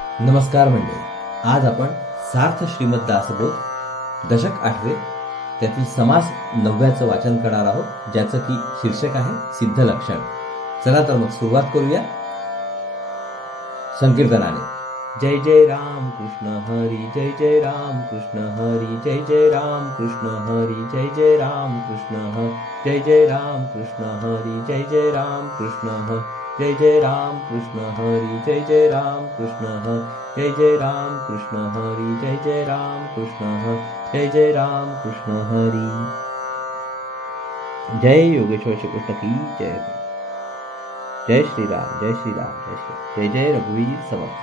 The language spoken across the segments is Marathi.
नमस्कार मंडळी, आज आपण सार्थ श्रीमद दासबोध दशक 8 त्यातील समास 9 वाचन करणार आहोत, ज्याचं की शीर्षक आहे सिद्ध लक्षण. चला तर मग सुरुवात करूया संकीर्तनाने. जय जय राम कृष्ण हरी, जय जय राम कृष्ण हरी, जय जय राम कृष्ण हरी, जय जय राम कृष्ण हरी, जय जय राम कृष्ण हरी, जय जय राम कृष्ण हरी, जय जय राम कृष्ण हरी, जय जय राम कृष्ण हरी, जय जय राम कृष्ण हरी, जय जय राम कृष्ण हरी, जय जय राम कृष्ण हरी. जय योगेश्वर श्री कृष्ण की जय. जय श्रीराम, जय श्रीराम, जय श्री, जय जय रघुवीर समर्थ.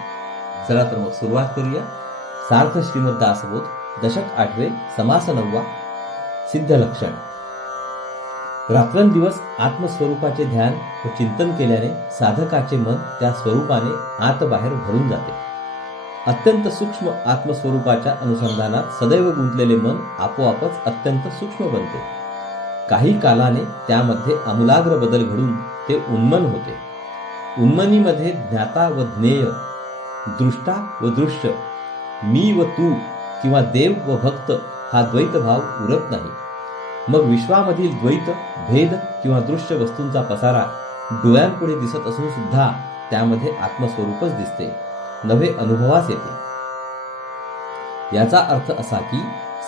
चला तर मग सुरुवात करूया. सार्थ श्रीमद दासबोध दशक 8 समास 9 सिद्ध लक्षण. रात्रंदिवस आत्मस्वरूपाचे ध्यान व चिंतन केल्याने साधकाचे मन त्या स्वरूपाने आत बाहेर भरून जाते. अत्यंत सूक्ष्म आत्मस्वरूपाच्या अनुसंधानात सदैव गुंतलेले मन आपोआपच अत्यंत सूक्ष्म बनते. काही कालाने त्यामध्ये आमूलाग्र बदल घडून ते उन्मन होते. उन्मनीमध्ये ज्ञाता व ज्ञेय, दृष्टा व दृश्य, मी व तू किंवा देव व भक्त हा द्वैत भाव उरत नाही. मग विश्वामधील द्वैत, भेद किंवा दृश्य वस्तूंचा पसारा डोळ्यांपुढे दिसत असून सुद्धा त्यामध्ये आत्मस्वरूपच दिसते, नवे अनुभवास येते. याचा अर्थ असा की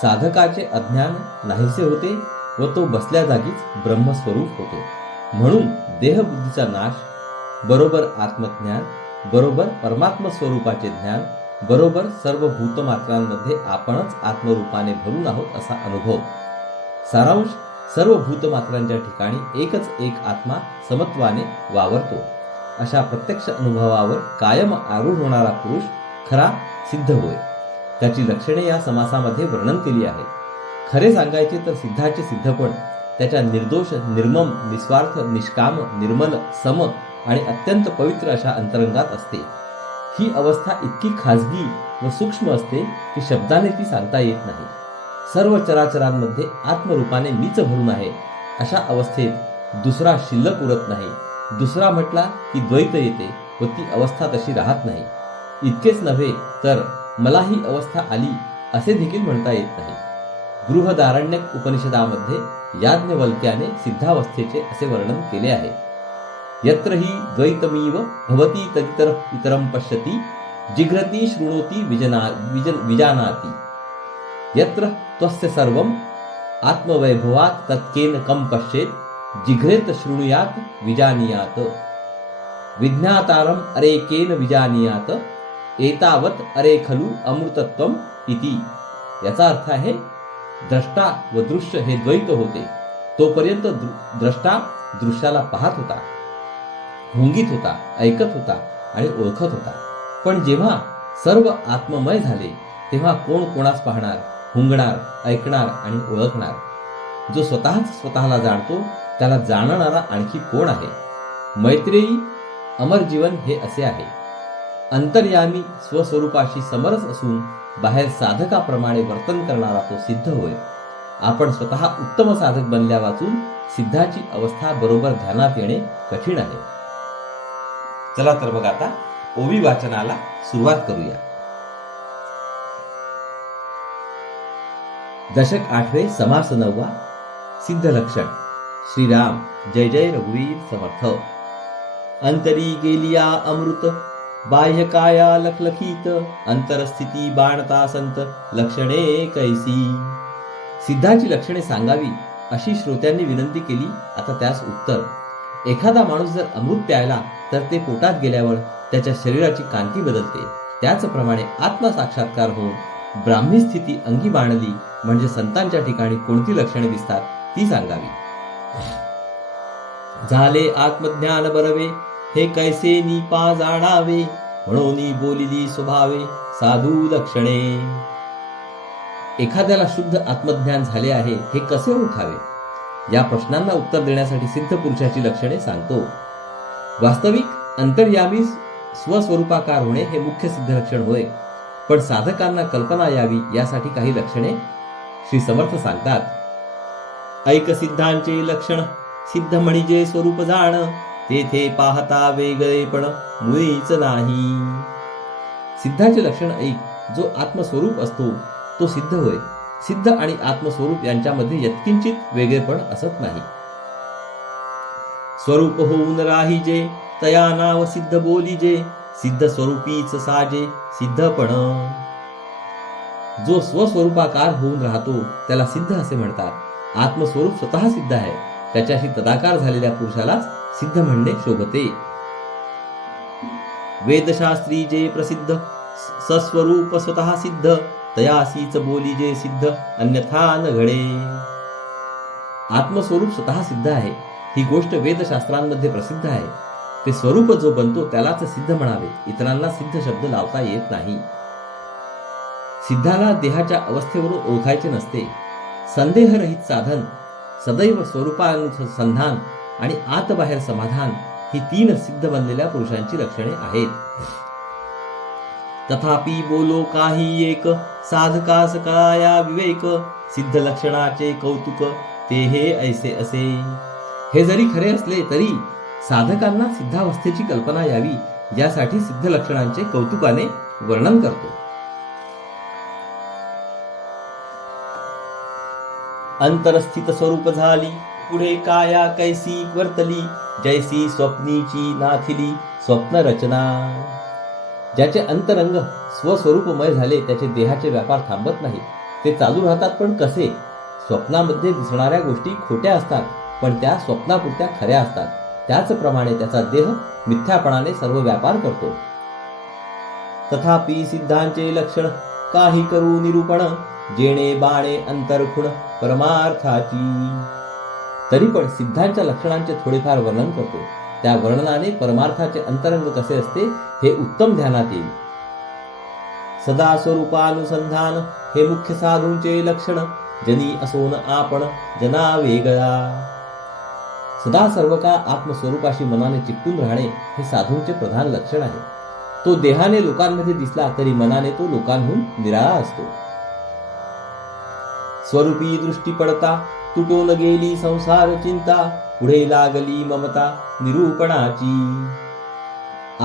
साधकाचे अज्ञान नाहीसे होते व तो बसल्या जागीच ब्रह्मस्वरूप होतो. म्हणून देहबुद्धीचा नाश बरोबर आत्मज्ञान बरोबर परमात्म स्वरूपाचे ज्ञान बरोबर सर्व भूतमात्रांमध्ये आपणच आत्मरूपाने भरून आहोत असा अनुभव. सारांश, सर्व भूतमात्रांच्या ठिकाणी एकच एक आत्मा समत्वाने वावरतो. अशा प्रत्यक्ष अनुभवावर कायम आरूढ होणारा पुरुष खरा सिद्ध होय. त्याची लक्षणे या समासामध्ये वर्णन केली आहेत. खरे सांगायचे तर सिद्धाचे सिद्धपण त्याच्या निर्दोष, निर्मम, निस्वार्थ, निष्काम, निर्मल, सम आणि अत्यंत पवित्र अशा अंतरंगात असते. ही अवस्था इतकी खाजगी व सूक्ष्म असते की शब्दाने ती सांगता येत नाही. सर्व चराचरांमध्ये आत्मरूपाने मीच भरून आहे अशा अवस्थेत दुसरा शिल्लक उरत नाही. दुसरा म्हटला की द्वैत येते व ती अवस्था तशी राहत नाही. इतकेच नव्हे तर मला ही अवस्था आली असे देखील म्हणता येत नाही. बृहदारण्यक उपनिषदामध्ये याज्ञवल्क्याने सिद्धावस्थेचे असे वर्णन केले आहे. यत्र हि द्वैतमीव भवति तदितर इतरं पश्यति जिघ्रति शृणोति विजानाति यत्र त्वस्य सर्वं आत्मवैभवात् तत्केन कं पश्येत् जिघ्रेत शृणुयात् विजानीयात् विज्ञातारम् अरे केन विजानीयात् एतावत् अरे खलु अमृतत्वम् इति. याचा अर्थ आहे, द्रष्टा व दृश्य हे द्वैत होते. तोपर्यंत द्रष्टा दृश्याला पाहत होता, हुंगीत होता, ऐकत होता आणि ओळखत होता. पण जेव्हा सर्व आत्ममय झाले तेव्हा कोण कोणास पाहणार, हुंगणार, ऐकणार आणि ओळखणार? जो स्वतःच स्वतःला जाणतो त्याला जाणणारा आणखी कोण आहे? मैत्रेयी अमर जीवन हे असे आहे. अंतर्यामी स्वस्वरूपाशी समरस असून बाहेर साधकाप्रमाणे वर्तन करणारा तो सिद्ध होय. आपण स्वतः उत्तम साधक बनल्या वाचून सिद्धाची अवस्था बरोबर ध्यानात येणे कठीण आहे. चला तर मग आता ओवी वाचनाला सुरुवात करूया. दशक 8 समास 9 सिद्ध लक्षण. श्रीराम, जय जय रघुवीर समर्थ. अंतरी गेलिया अमृत बाह्य काया लखलखीत अंतरस्थिती बाणता संत लक्षणे कैसी. सिद्धाची लक्षणे सांगावी अशी श्रोत्यांनी विनंती केली. आता त्यास उत्तर. एखादा माणूस जर अमृत प्यायला तर ते पोटात गेल्यावर त्याच्या शरीराची कांती बदलते. त्याचप्रमाणे आत्मसाक्षात्कार होऊन ब्राह्मी स्थिती अंगी बाणली म्हणजे संतांच्या ठिकाणी कोणती लक्षणे दिसतात ती सांगावी. झाले आत्मज्ञान बरवे हे कैसे नीपा जाणावे म्हणून बोलिली स्वभावे साधू लक्षणे. एखाद्याला शुद्ध आत्मज्ञान झाले आहे हे कसे ओळखावे? या प्रश्नांना उत्तर देण्यासाठी सिद्ध पुरुषाची लक्षणे सांगतो. वास्तविक अंतर्यामी स्वस्वरूपाकार होणे हे मुख्य सिद्ध लक्षण होय. पण साधकांना कल्पना यावी यासाठी काही लक्षणे श्री समर्थ सांगतात. ऐक सिद्धांचे लक्षण सिद्ध म्हणजे स्वरूप जाण तेथे पाहता वेगळेपण मुळीच नाही. सिद्धाचे लक्षण ऐक. जो आत्मस्वरूप असतो तो सिद्ध होय. सिद्ध आणि आत्मस्वरूप यांच्यामध्ये यत्किंचित वेगळेपण असत नाही. स्वरूप होऊन राहिजे तया नाव सिद्ध बोलिजे. सिद्ध स्वरूपीच साजे सिद्धपण. जो स्वस्वरूपाकार होऊन राहतो त्याला सिद्ध असे म्हणतात. आत्मस्वरूप स्वतः सिद्ध आहे. त्याच्याशी तदाकार झालेल्या पुरुषालाच सिद्ध म्हणणे शोभते. वेदशास्त्री जे प्रसिद्ध सस्वरूप स्वतः सिद्ध. तयासीच बोलिजे सिद्ध अन्यथा न घडे. आत्मस्वरूप स्वतः सिद्ध आहे ही गोष्ट वेदशास्त्रांमध्ये प्रसिद्ध आहे. ते स्वरूप जो बनतो त्यालाच सिद्ध म्हणावे. इतरांना सिद्ध शब्द लावता येत नाही. सिद्धाला देहाच्या अवस्थेवरून ओळखायचे नसते. संदेहरहित साधन, सदैव स्वरूपानुसंधान आणि आतबाहेर समाधान ही 3 सिद्ध बनलेल्या पुरुषांची लक्षणे आहेत. तथापि बोलो काही एक साधकास कळाया विवेक. सिद्ध लक्षणाचे कौतुक ते हे ऐसे असे. हे जरी खरे असले तरी साधकांना सिद्धावस्थेची कल्पना यावी यासाठी सिद्ध लक्षणांचे कौतुकाने वर्णन करतो. अंतरस्थित स्वरूप झाली पुढे काया कैसी वर्तली. जैसी स्वप्नीची नाथिली स्वप्न रचना. ज्याचे अंतरंग स्वस्वरूपमय झाले त्याचे देहाचे व्यापार थांबत नाही. ते चालू राहतात पण कसे? स्वप्नामध्ये दिसणाऱ्या गोष्टी खोट्या असतात पण त्या स्वप्नापुरत्या खऱ्या असतात. त्याचप्रमाणे त्याचा देह मिथ्यापणाने सर्व व्यापार करतो. तथापि सिद्धांचे लक्षण काही करू निरूपण. जेणे बाणे अंतरखुण परमार्थाची. तरी पण सिद्धांच्या लक्षणांचे थोडेफार वर्णन करतो. त्या वर्णनाने परमार्थाचे अंतरंग कसे असते हे उत्तम ध्यानात येईल. सदा स्वरूपानुसंधान हे मुख्य साधूंचे लक्षण. जनी असोन आपण जना वेगळा. सदा सर्व काळ आत्मस्वरूपाशी मनाने चिकटून राहणे हे साधूंचे प्रधान लक्षण आहे. तो देहाने लोकांमध्ये दिसला तरी मनाने तो लोकांहून निराळा असतो. स्वरूपी दृष्टी पडता तुटून गेली संसार चिंता. पुढे लागली ममता निरूपणाची.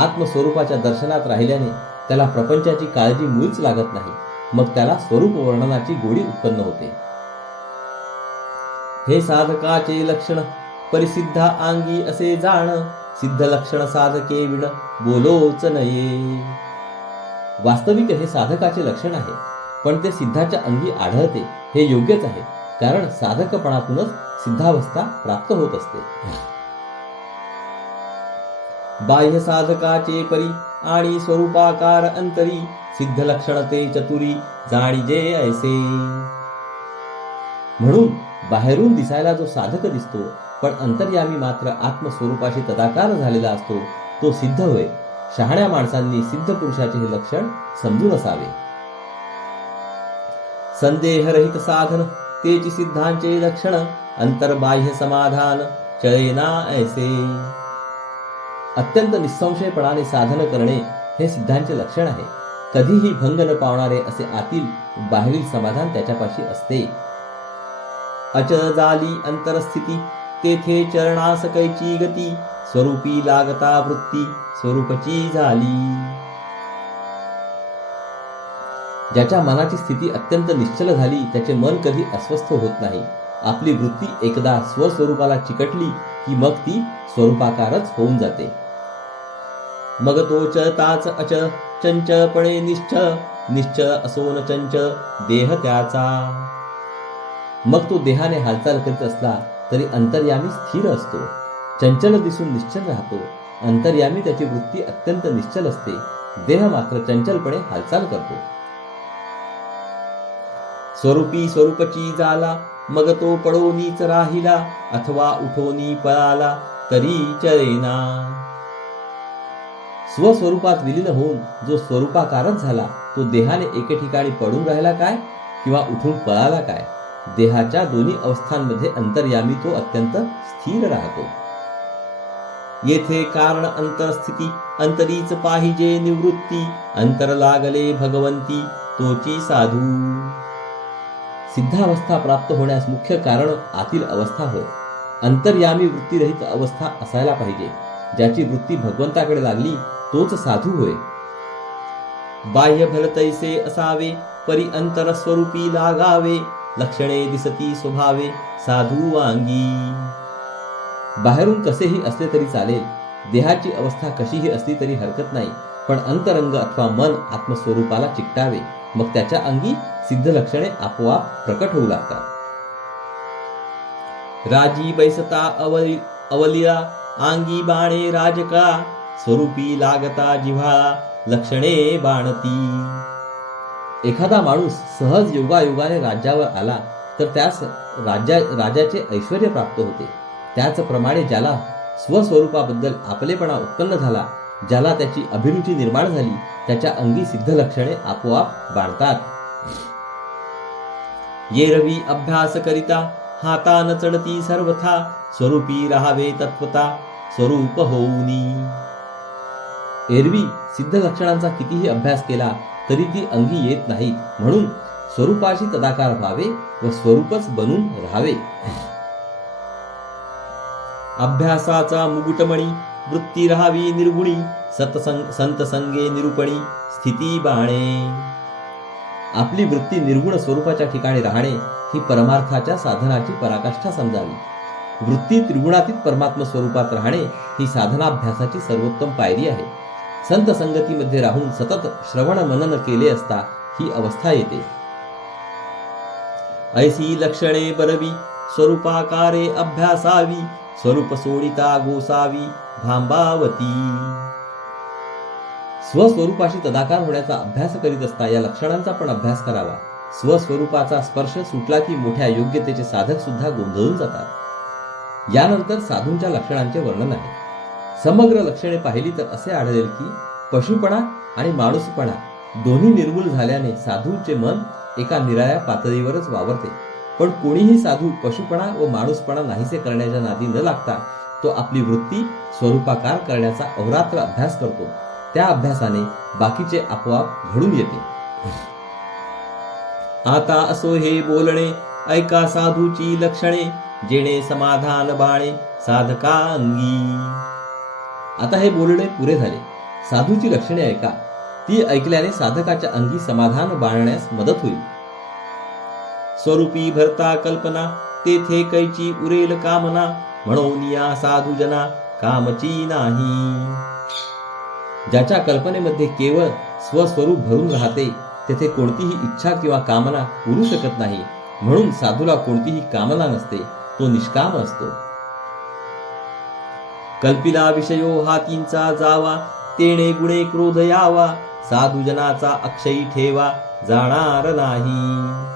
आत्मस्वरूपाच्या दर्शनात राहिल्याने त्याला प्रपंचाची काळजी मुळीच लागत नाही. मग त्याला स्वरूप वर्णनाची गोडी उत्पन्न होते. हे साधकाचे लक्षण परिसिद्धा अंगी असे जाण. सिद्ध लक्षण साधके विण बोलोच नये. वास्तविक हे साधकाचे लक्षण आहे पण ते सिद्धाच्या अंगी आढळते हे योग्यच आहे. कारण साधकपणातूनच सिद्धावस्था प्राप्त होत असते. बाह्य साधकाचे परी आणि स्वरूपाकार अंतरी. सिद्ध लक्षण ते चतुरी जाणीजे ऐसे. म्हणून बाहेरून दिसायला जो साधक दिसतो पण अंतर्यामी मात्र आत्मस्वरूपाशी तदाकार झालेला असतो तो सिद्ध होय. शहाण्या माणसांनी सिद्ध पुरुषाचे हे लक्षण समजून असावे. संदेहरहित साधन तेची सिद्धांचे लक्षण. अंतर्बाह्य समाधान चळेना ऐसे. अत्यंत निसंशयपणाने साधन करणे हे सिद्धांचे लक्षण आहे. कधीही भंग न पावणारे असे आतील बाहेरील समाधान त्याच्यापाशी असते. अचल झाली अंतरस्थिती तेथे चरणास कैची गती. स्वरूपी लागता वृत्ती स्वरूपची झाली. ज्याच्या मनाची स्थिती अत्यंत निश्चल झाली त्याचे मन कधी अस्वस्थ होत नाही. आपली वृत्ती एकदा स्वस्वरूपाला चिकटली की मग ती स्वरूपाकारच होऊन जाते. मग तो चळताच अचळ चंचळपणे निश्चळ. निश्चळ असोन चंचळ देह त्याचा. मग तो देहाने हालचाल करीत असला तरी अंतर्यामी स्थिर असतो. चंचल दिसून निश्चल राहतो. अंतर्यामी त्याची वृत्ती अत्यंत निश्चल असते. देह मात्र चंचलपणे हालचाल करतो. स्वरूपी स्वरूपची झाला मग तो पडोनीच राहिला. अथवा उठोनी पळाला तरी चळेना. स्वस्वरूपात विलीन होऊन जो स्वरूपाकारच झाला तो देहाने एके ठिकाणी पडून राहिला काय किंवा उठून पळाला काय. देहाच्या दोन्ही अवस्थांमध्ये अंतर्यामी तो अत्यंत स्थिर राहतो. येथे कारण अंतरस्थिती अंतरीच पाहिजे निवृत्ती. अंतर लागले भगवंती तोची साधू. सिद्धावस्था प्राप्त होण्यास मुख्य कारण आतील अवस्था होय. अंतर्यामी वृत्तीरहित अवस्था असायला पाहिजे. ज्याची वृत्ती भगवंताकडे लागली तोच साधू होय. बाह्य भलतैसे असावे परी अंतर स्वरूपी लागावे लक्षणे दिसती स्वभावे साधू वांगी. बाहेरून कसेही असले तरी चालेल, देहाची अवस्था कशीही असली तरी हरकत नाही, पण अंतरंग अथवा मन आत्मस्वरूपाला चिकटावे, मग त्याच्या अंगी सिद्ध लक्षणे आपोआप प्रकट होऊ लागतात. राजी बैसता अवलिया अंगी बाणे राजका स्वरूपी लागता जिव्हाळा लक्षणे बाणती. एखादा माणूस सहज योगायोगाने राज्यावर आला तर त्यास राजाचे ऐश्वर्य प्राप्त होते. त्याचप्रमाणे ज्याला स्वस्वरूपाबद्दल आपलेपणा उत्पन्न झाला, ज्याला त्याची अभिरुची निर्माण झाली, त्याच्या अंगी सिद्ध लक्षणे आपोआप बाणतात. येरवी अभ्यास करिता हातान चढती सर्वथा स्वरूपी राहावे तत्वता स्वरूप होऊनी. एरवी सिद्ध लक्षणांचा कितीही अभ्यास केला तरी ती अंगी येत नाहीत, म्हणून स्वरूपाशी तदाकार व्हावे व स्वरूपच बनून राहावे. अभ्यासाचा मुकुटमणी वृत्ती राहावी निर्गुणी संत संगे निरूपणी स्थिती बाणे. आपली वृत्ती निर्गुण स्वरूपाच्या ठिकाणी राहणे ही परमार्थाच्या साधनाची पराकाष्ठा समजावी. वृत्ती त्रिगुणातीत परमात्म स्वरूपात राहणे ही साधनाभ्यासाची सर्वोत्तम पायरी आहे. संत संगतीमध्ये राहून सतत श्रवण मनन केले असता ही अवस्था येते. ऐसी लक्षणे बरवी स्वरूपाकारे अभ्यासावी स्वरूप सोडिता गोसावी भांबावती. स्वस्वरूपाशी तदाकार होण्याचा अभ्यास करीत असता या लक्षणांचा पण अभ्यास करावा. स्वस्वरूपाचा स्पर्श सुटला की मोठ्या योग्यतेचे साधक सुद्धा गोंधळून जातात. यानंतर साधूंच्या लक्षणांचे वर्णन आहे. समग्र लक्षणे पाहिली तर असे आढळेल की पशुपणा आणि माणूसपणा दोन्ही निर्मूल झाल्याने साधूचे मन एका निराळ्या पातळीवरच वावरते. पण कोणीही साधू पशुपणा व माणूसपणा नाहीसे करण्याच्या नादी न लागता तो आपली वृत्ती स्वरूपाकार करण्याचा अहोरात्र अभ्यास करतो. त्या अभ्यासाने बाकीचे आपोआप घडून येते. आता असो हे बोलणे ऐका साधूची लक्षणे जेणे समाधान बाणे साधका अंगी. आता हे बोलणे पुरे झाले. साधूची लक्षणे ऐका. ती ऐकल्याने साधकाच्या अंगी समाधान बाळण्यास मदत होईल. स्वरूपी भरता कल्पना तेथे कैची उरेल कामना म्हणून या साधूजना कामची नाही. ज्याच्या कल्पनेमध्ये केवळ स्वस्वरूप भरून राहते तेथे कोणतीही इच्छा किंवा कामना उरू शकत नाही, म्हणून साधूला कोणतीही कामना नसते, तो निष्काम असतो. कल्पिला विषयो हातींचा जावा तेणे गुणे क्रोध यावा साधुजनाचा अक्षयी ठेवा जाणार नाही.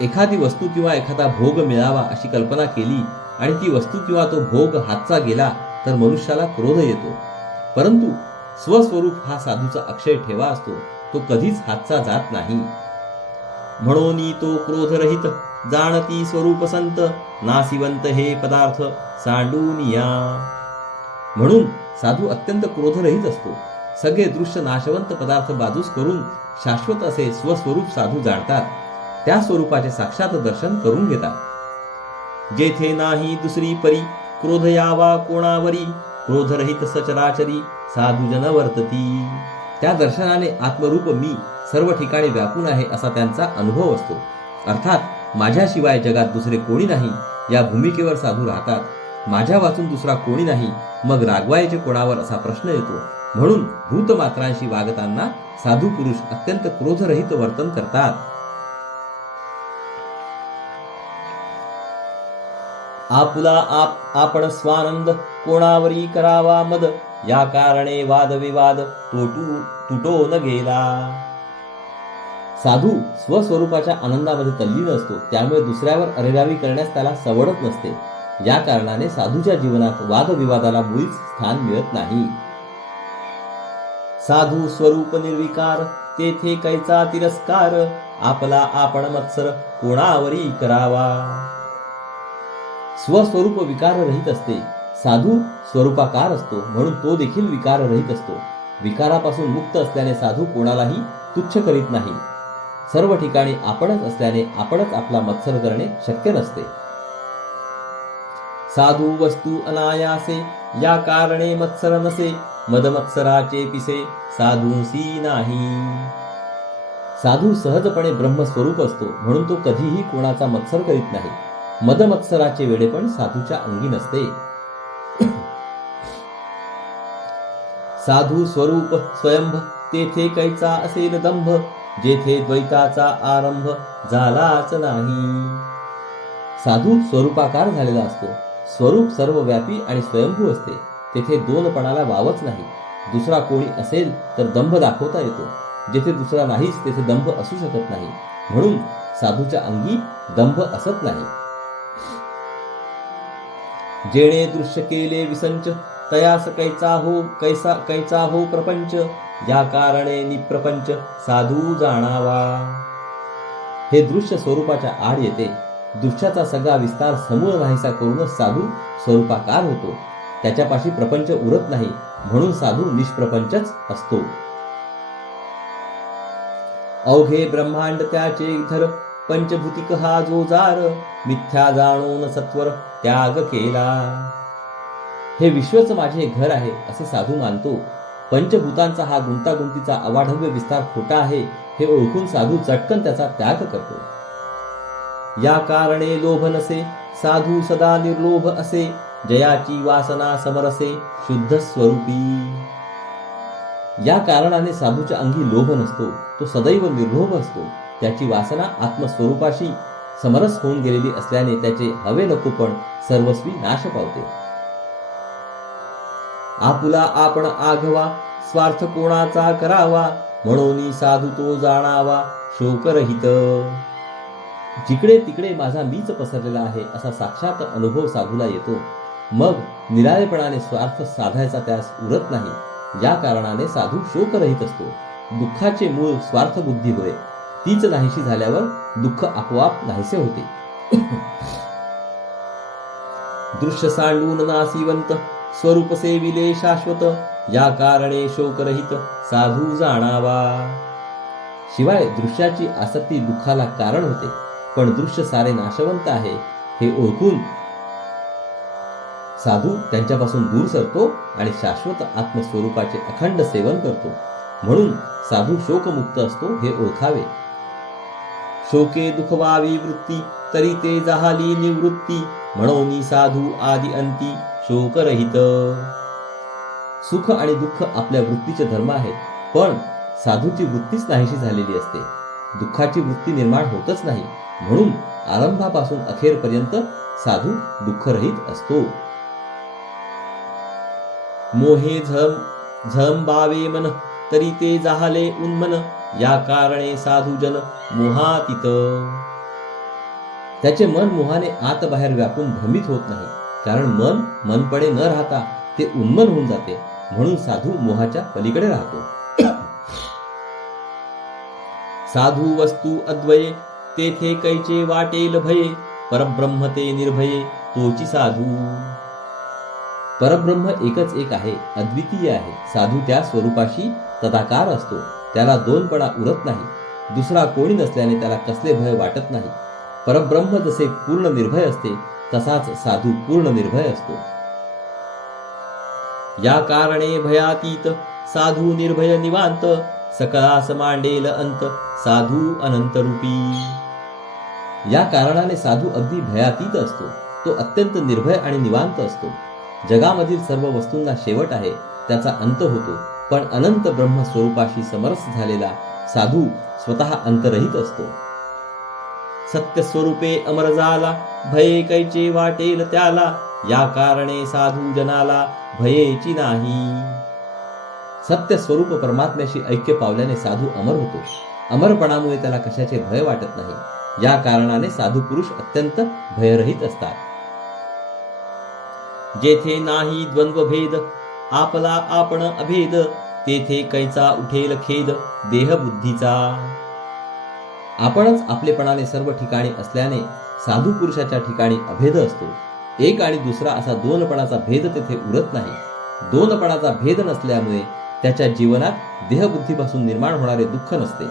एखादी वस्तू किंवा एखादा भोग मिळावा अशी कल्पना केली आणि ती वस्तू किंवा तो भोग हातचा गेला तर मनुष्याला क्रोध येतो. परंतु स्वस्वरूप हा साधूचा अक्षय ठेवा असतो, तो कधीच हातचा जात नाही. म्हणून तो क्रोधरहित जाणती स्वरूप संत नासिवंत हे पदार्थ सांडून या. म्हणून साधू अत्यंत क्रोधरहित असतो. सगळे दृश्य नाशवंत पदार्थ बाजूस करून शाश्वत असे स्वस्वरूप साधू जाणतात. त्या स्वरूपाचे साक्षात दर्शन करून घेतात. जेथे नाही दुसरी परी क्रोध यावा कोणावरी क्रोधरहित सचराचरी साधुजन वर्तती. त्या दर्शनाने आत्मरूप मी सर्व ठिकाणी व्यापून आहे असा त्यांचा अनुभव असतो. अर्थात माझ्याशिवाय जगात दुसरे कोणी नाही या भूमिकेवर साधू राहतात. माझ्या वाचून दुसरा कोणी नाही, मग रागवायचे कोणावर असा प्रश्न येतो. म्हणून भूतमात्रांशी वागताना साधू पुरुष अत्यंत क्रोधरहित वर्तन करतात. आपुला आपण स्वानंद कोणावरी करावा मद या कारणे वादविवाद तुटो न गेला. साधू स्वस्वरूपाच्या आनंदामध्ये तल्लीन असतो, त्यामुळे दुसऱ्यावर अरेरावी करण्यास त्याला सवडत नसते. या कारणाने साधूच्या जीवनात वादविवादाला मुळीच स्थान मिळत नाही. साधू स्वरूप निर्विकार तेथे कैचा तिरस्कार आपला आपण मत्सर कोणावरी करावा. स्वस्वरूप विकाररहित असते. साधू स्वरूपाकार असतो, म्हणून तो देखील विकाररहित असतो. विकारापासून मुक्त असल्याने साधू कोणालाही तुच्छ करीत नाही. सर्व ठिकाणी आपणच असल्याने आपणच आपला मत्सर करणे शक्य नसते. साधू वस्तू अनायासे या कारणे मत्सर नसे मदमत्सराचे पिसे साधूसी नाही. साधू सहजपणे ब्रह्मस्वरूप असतो, म्हणून तो कधीही कोणाचा मत्सर करीत नाही. मदमत्सराचे वेडेपण साधूच्या अंगी नसते. साधू स्वरूप स्वयंभ तेथे कैचा असेल दंभ, जेथे द्वैताचा आरंभ झालाच नाही. साधू स्वरूपाकार झालेला असतो. स्वरूप सर्वव्यापी आणि स्वयंभू असते. तेथे दोनपणाला वावच नाही. दुसरा कोणी असेल तर दंभ दाखवता येतो. जेथे दुसरा नाहीच तेथे दंभ असू शकत नाही. म्हणून साधूच्या अंगी दंभ असत नाही. जेणे दृश्य केले विसंच, तयास कैचा हो प्रपंच, या कारणे निप्रपंच साधू जाणावा. हे दृश्य स्वरूपाच्या आड येते. दृश्याचा सगळा विस्तार समूळ नाहीसा करूनच साधू स्वरूपाकार होतो. त्याच्यापाशी प्रपंच उरत नाही, म्हणून साधू निष्प्रपंचच असतो. अवघे ब्रह्मांड त्याचे धर, पंचभूतिक हा जो जार, मिथ्या जाणून सत्वर त्याग केला. हे विश्वच माझे घर आहे असे साधू मानतो. पंचभूतांचा हा गुंतागुंतीचा अवाढव्य विस्तार खोटा आहे हे ओळखून साधू चटकन त्याचा त्याग करतो. या कारणे लोभ नसे, साधू सदा निर्लोभ असे, जयाची वासना समरसे शुद्ध स्वरूपी. या कारणाने साधूच्या अंगी लोभ नसतो. तो सदैव निर्लोभ असतो. त्याची वासना आत्मस्वरूपाशी समरस होऊन गेलेली असल्याने त्याचे हवे नकोपण सर्वस्वी नाश पावते. आपुला आपण आघवा, स्वार्थ कोणाचा करावा, म्हणून साधू तो जाणावा शोकरहित. जिकडे तिकडे माझा मीच पसरलेला आहे असा साक्षात अनुभव साधूला येतो. मग निराळेपणाने स्वार्थ साधायचा त्यास उरत नाही. या कारणाने साधू शोकरहित असतो. दुःखाचे मूळ स्वार्थबुद्धी होय. तीच नाहीशी झाल्यावर दुःख आपोआप नाहीसे होते. दृश्य सांडून नासिवंत, स्वरूप सेविले शाश्वत, या कारणे शोकरहित साधू जाणावा. शिवाय दृश्याची आसक्ती दुःखाला कारण होते. पण दृश्य सारे नाशवंत आहे हे ओळखून साधू त्यांच्यापासून दूर सरतो आणि शाश्वत आत्मस्वरूपाचे अखंड सेवन करतो. म्हणून साधू शोकमुक्त असतो हे ओळखावे. शोके दुखवावी वृत्ती, तरी ते जाहली निवृत्ती, म्हणून साधू आदि अंती शोकरहित. सुख आणि दुःख आपल्या वृत्तीचे धर्म आहेत, पण साधूची वृत्तीच नाहीशी झालेली असते. दुःखाची वृत्ती निर्माण होतच नाही. म्हणून आरंभापासून अखेरपर्यंत साधू दुःखरहित असतो. मोहे झळंबावे मन, तरी ते जाहले उन्मन, या कारणे साधूजन मोहातीत. त्याचे मन मोहाने आत बाहेर व्यापून भ्रमित होत नाही. कारण मन मनपणे न राहता ते उन्मन होऊन जाते. म्हणून साधू मोहाच्या पलीकडे राहतो. साधू वस्तू अद्वये, तेथे कैचे वाटेल भये, परब्रह्म ते निर्भये तोची साधू. परब्रह्म एकच एक आहे, अद्वितीय आहे. साधू त्या स्वरूपाशी तदाकार असतो. त्याला दोनपणा उरत नाही. दुसरा कोणी नसल्याने त्याला कसले भय वाटत नाही. परब्रह्म जसे पूर्ण निर्भय असते तसाच साधू पूर्ण निर्भय असतो. या कारणे भयातीत साधू निर्भय निवांत, सकळास मांडेल अंत साधू अनंत रूपी. या कारणाने साधू अगदी भयातीत असतो. तो अत्यंत निर्भय आणि निवांत असतो. जगामधील सर्व वस्तूंना शेवट आहे, त्याचा अंत होतो. पण अनंत ब्रह्म स्वरूपाशी समरस झालेला साधू स्वतः अंतरहित असतो. सत्य स्वरूपे अमर झाला, भये कैचे वाटेल त्याला, या कारणे साधू जनाला भयेची नाही. सत्य स्वरूप परमात्म्याशी ऐक्य पावल्याने साधू अमर होतो. अमरपणामुळे त्याला कशाचे भय वाटत नाही. या कारणाने साधू पुरुष अत्यंत भयरहित असतात. जेथे नाही द्वंद्व भेद, आपला आपण अभेद, तेथे कैचा उठेल खेद देहबुद्धीचा. आपणच आपलेपणाने सर्व ठिकाणी असल्याने साधू पुरुषाच्या ठिकाणी अभेद असतो. एक आणि दुसरा असा दोनपणाचा भेद तेथे उरत नाही. दोनपणाचा भेद नसल्यामुळे त्याच्या जीवनात देहबुद्धीपासून निर्माण होणारे दुःख नसते.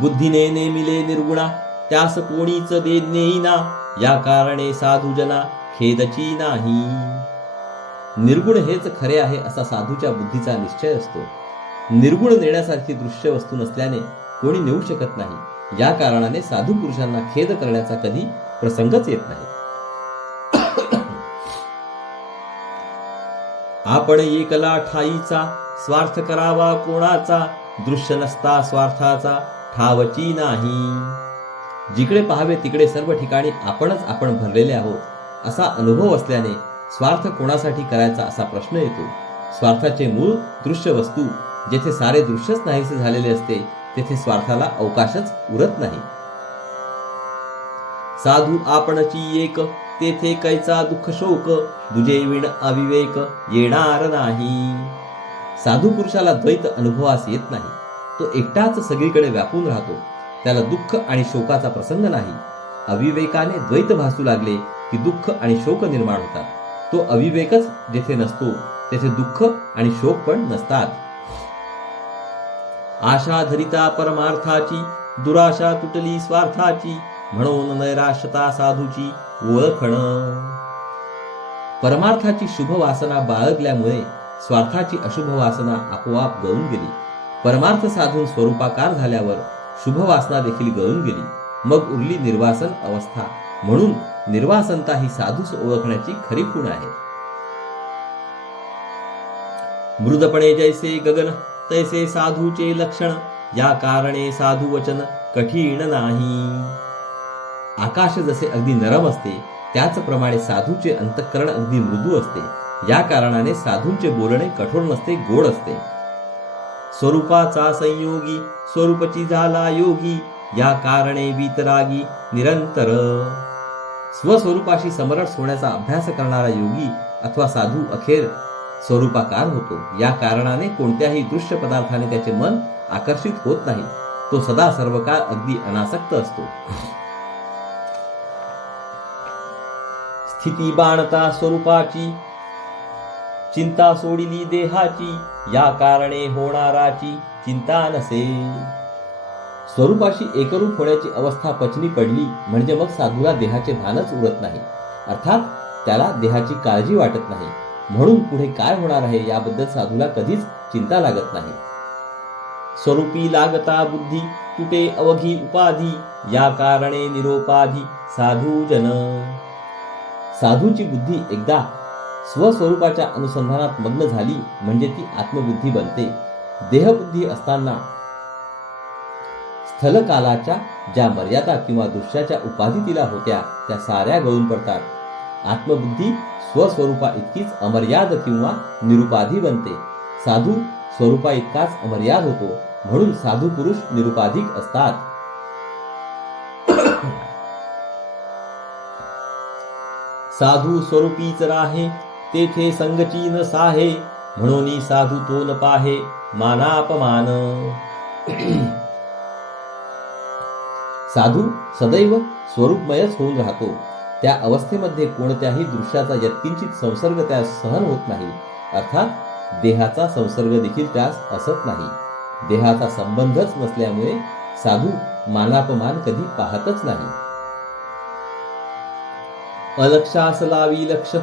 बुद्धीने नेमिले निर्गुणा, त्यास कोणीच देईना, या कारणे साधूजना खेदची नाही. निर्गुण हेच खरे आहे असा साधूच्या बुद्धीचा निश्चय असतो. निर्गुण नेण्यासारखी दृश्य वस्तू नसल्याने कोणी नेऊ शकत नाही. या कारणाने साधू पुरुषांना खेद करण्याचा कधी प्रसंगच येत नाही. आपण एकला ठाईचा, स्वार्थ करावा कोणाचा, दृश्य नसता स्वार्थाचा ठावची नाही. जिकडे पाहावे तिकडे सर्व ठिकाणी आपणच आपण भरलेले आहोत असा अनुभव असल्याने स्वार्थ कोणासाठी करायचा असा प्रश्न येतो. स्वार्थाचे मूळ दृश्य वस्तू. जेथे सारे दृश्यच नाहीसे झालेले असते तेथे स्वार्थाला अवकाशच उरत नाही. साधू आपणची एक, तेथे कैचा दुःख शोक, दुजे विण अविवेक येणार नाही. साधू पुरुषाला द्वैत अनुभवास येत नाही. तो एकटाच सगळीकडे व्यापून राहतो. त्याला दुःख आणि शोकाचा प्रसंग नाही. अविवेकाने द्वैत भासू लागले की दुःख आणि शोक निर्माण होतात. तो अविवेकच जेथे नसतो तेथे दुःख आणि शोक पण नसतात. आशा धरिता परमार्थाची, दुराशा तुटली स्वार्थाची, म्हणून नैराश्यता साधूची ओळखण. परमार्थाची शुभ वासना बाळगल्यामुळे स्वार्थाची अशुभ वासना आपोआप गळून गेली. परमार्थ साधून स्वरूपाकार झाल्यावर शुभ वासना देखील गळून गेली. मग उरली निर्वासन अवस्था. म्हणून निर्वासनता ही साधूस ओळखण्याची खरी खूण आहे. मृदपणे जैसे गगन तैसे साधूचे लक्षण, या कारणे साधू वचन कठीण नाही. आकाश जसे अगदी नरम असते त्याचप्रमाणे साधूचे अंतःकरण अगदी मृदू असते. या कारणाने साधूंचे बोलणे कठोर नसते, गोड असते. स्वरूपाचा संयोगी, स्वरूपची झाला योगी, या कारणे वितरागी निरंतर. स्वस्वरूपाशी समरस होण्याचा अभ्यास करणारा योगी अथवा साधू अखेर स्वरूपाकार होतो. या कारणाने कोणत्याही दृश्य पदार्थाने त्याचे मन आकर्षित होत नाही. तो सदा सर्वकाळ अगदी अनासक्त असतो. स्थिती बाणता स्वरूपाची, चिंता सोडिली देहाची, या कारणे होणाराची चिंता नसे. स्वरूपाशी एकरूप होण्याची अवस्था पचनी पडली म्हणजे मग साधूला देहाचे भानच उरत नाही. अर्थात त्याला देहाची काळजी वाटत नाही. म्हणून पुढे काय होणार आहे याबद्दल साधूला कधीच चिंता लागत नाही. स्वरूपी लागता बुद्धी, तुटे अवघी उपाधी, या कारणे निरोपाधी साधू जन. साधूची बुद्धी एकदा स्वस्वरूपाच्या अनुसंधानात मग्न झाली म्हणजे ती आत्मबुद्धी बनते. देहबुद्धी असताना स्थलकालाच्या ज्या मर्यादा किंवा दृश्याच्या उपाधी तिला होत्या त्या साऱ्या गळून पडतात. आत्मबुद्धी स्वस्वरूपा इतकीच अमर्याद किंवा निरुपाधी बनते. साधू स्वरूपा इतकाच अमर्याद होतो. म्हणून साधू पुरुष निरुपाधिक असतात. साधू स्वरूपीच राहे, तेथे संगची न साहे, म्हणून साधू तो न पाहे मानापमान. साधू सदैव स्वरूपमयच होऊन राहतो. त्या अवस्थेमध्ये कोणत्याही दृश्याचा यत्किंचित संसर्ग त्यास सहन होत नाही. अर्थात देहाचा संसर्ग देखील त्यास असत नाही. देहाचा संबंधच नसल्यामुळे साधू मानापमान कधी पाहतच नाही. अलक्षास लावी लक्ष,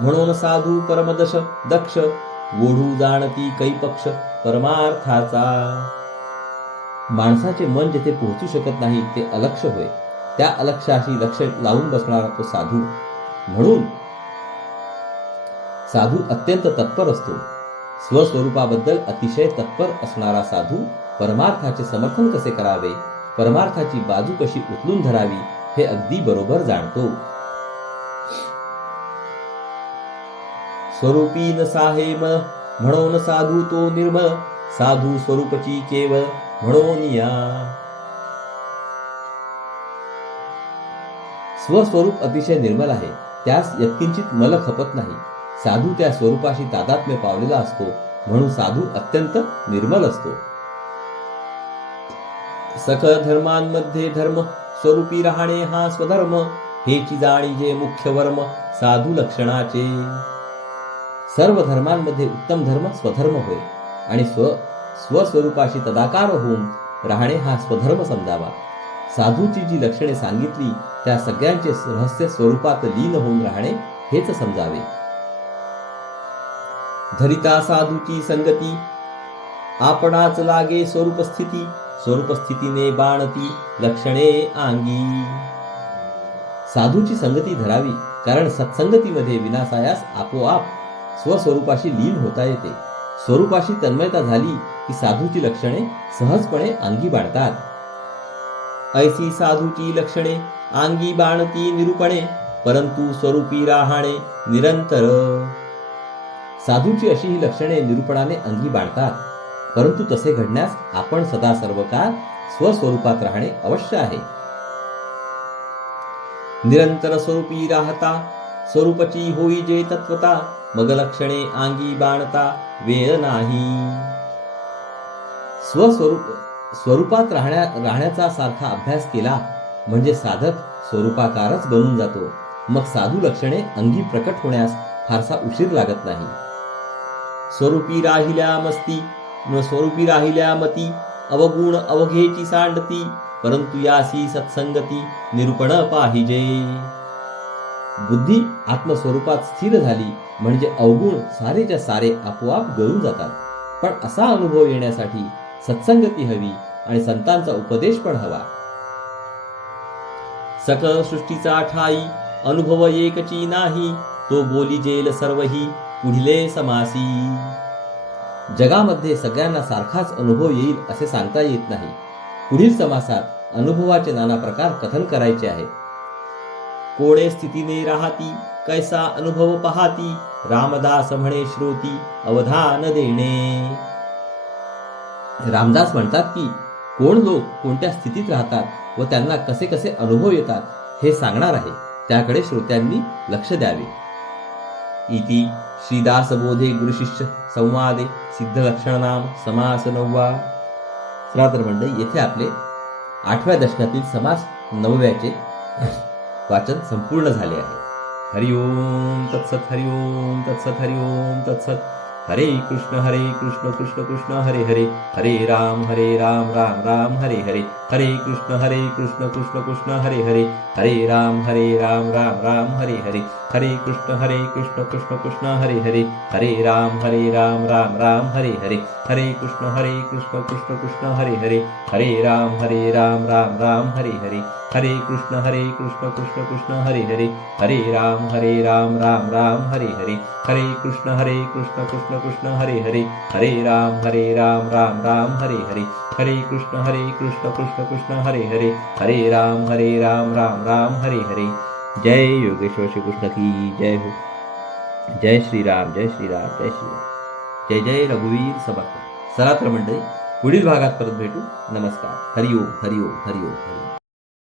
म्हणून साधू परमदश दक्ष, ओढू जाणती कैपक्ष परमार्थाचा. माणसाचे मन जेथे पोहोचू शकत नाही ते अलक्ष होय. त्या अलक्षाशी लक्ष लावून बसणारा तो साधू. म्हणून साधू अत्यंत तत्पर असतो. स्वस्वरूपाबद्दल अतिशय तत्पर असणारा साधू परमार्थाचे समर्थन कसे करावे, परमार्थाची बाजू कशी उचलून धरावी हे अगदी बरोबर जाणतो. स्वरूपी न साहे मन, म्हणून साधू तो निर्मळ, साधू स्वरूपची केवळ म्हणून या. स्वस्वरूप अतिशय निर्मल आहे. त्यास यत्किंचित मल खपत नाही. साधू त्या स्वरूपाशी तादात्म्य पावलेला असतो. म्हणून साधू अत्यंत निर्मल असतो. सकळ धर्मांमध्ये धर्म, स्वरूपी राहणे हा स्वधर्म, हेची जाणीजे मुख्य वर्म साधू लक्षणाचे. सर्व धर्मांमध्ये उत्तम धर्म स्वधर्म होय आणि स्वस्वरूपाशी तदाकार होऊन राहणे हा स्वधर्म समजावा. साधूची जी लक्षणे सांगितली त्या सगळ्यांचे रहस्य स्वरूपात लीन होऊन राहणे हेच समजावे. धरिता साधूची संगती आपणाच लागे स्वरूपस्थिती, स्वरूपस्थितीने बाणती लक्षणे अंगी. साधूची संगती धरावी, कारण सत्संगतीमध्ये विनासायास आपोआप स्वस्वरूपाशी लीन होता येते. स्वरूपाशी तन्मयता झाली की साधूची लक्षणे सहजपणे अंगी बाणतात. ऐसी साधूची लक्षणे अंगी बाणती निरूपणे, परंतु स्वरूपी राहणे निरंतर. साधूची अशी ही लक्षणे निरूपणाने अंगी बाणतात, परंतु तसे घडण्यास आपण सदा सर्व काळ स्वस्वरूपात राहणे अवश्य आहे. निरंतर स्वरूपी राहता स्वरूपची होई जे तत्वता, मग लक्षणे अंगी बाणता वेळ नाही. स्वरूपात राहण्याचा सारखा अभ्यास केला म्हणजे साधक स्वरूपाकारच बनून जातो. मग साधू लक्षणे अंगी प्रकट होण्यास फारसा उशीर लागत नाही. स्वरूपी राहिल्या मती, अवगुण अवघेची सांडती, परंतु यासी सत्संगती निरूपण पाहिजे. बुद्धी आत्मस्वरूपात स्थिर झाली म्हणजे अवगुण सारेच्या सारे आपोआप गळून जातात. पण असा अनुभव येण्यासाठी सत्संगती हवी आणि संतांचा उपदेश पण हवा. सकळ सृष्टीचा ठाई अनुभव एकची नाही, तो बोली जेल सर्वही पुढिले समासी. जगामध्ये सगळ्यांना सारखाच अनुभव येईल असे सांगता येत नाही. पुढील समासात अनुभवाचे नाना प्रकार कथन करायचे आहेत. कोणे स्थितीने राहती कैसा अनुभव पाहती, रामदास म्हणे श्रोती अवधान देणे. रामदास म्हणतात की कोण लोक कोणत्या स्थितीत राहतात व त्यांना कसे कसे अनुभव येतात हे सांगणार आहे, त्याकडे श्रोत्यांनी लक्ष द्यावे. इति श्रीदास बोधे गुरुशिष्य संवादे सिद्धलक्षणनाम समास 9. श्राद्ध मंडळी, येथे आपले 8व्या दशकातील समास 9व्याचे वाचन संपूर्ण झाले आहे. हरिओम तत्सत, हरिओम तत्सत, हरिओम तत्सत. हरे कृष्ण कृष्ण कृष्ण हरे हरे, हरे राम राम राम हरे हरे, हरे कृष्ण कृष्ण कृष्ण हरे हरे, हरे राम राम राम हरे हरे, हरे कृष्ण कृष्ण कृष्ण हरे हरे, हरे राम राम राम हरे हरे, हरे कृष्ण कृष्ण कृष्ण हरे हरे, हरे राम राम हरे हरे, हरे कृष्ण कृष्ण कृष्ण हरे हरे, हरे राम राम हरे हरे, हरे कृष्ण कृष्ण कृष्ण हरे हरे, हरे राम राम हरे हरे, हरे कृष्ण कृष्ण कृष्ण हरे हरे, हरे राम राम हरे हरे. जय योगेश्वर श्री कृष्ण की जय हो. जय श्रीराम जय श्रीराम जय श्रीराम. जय जय रघुवीर समर्थ. चला तर मंडळी, पुढील भागात परत भेटू. नमस्कार. हरिओम हरिओम हरिओम हरिओम.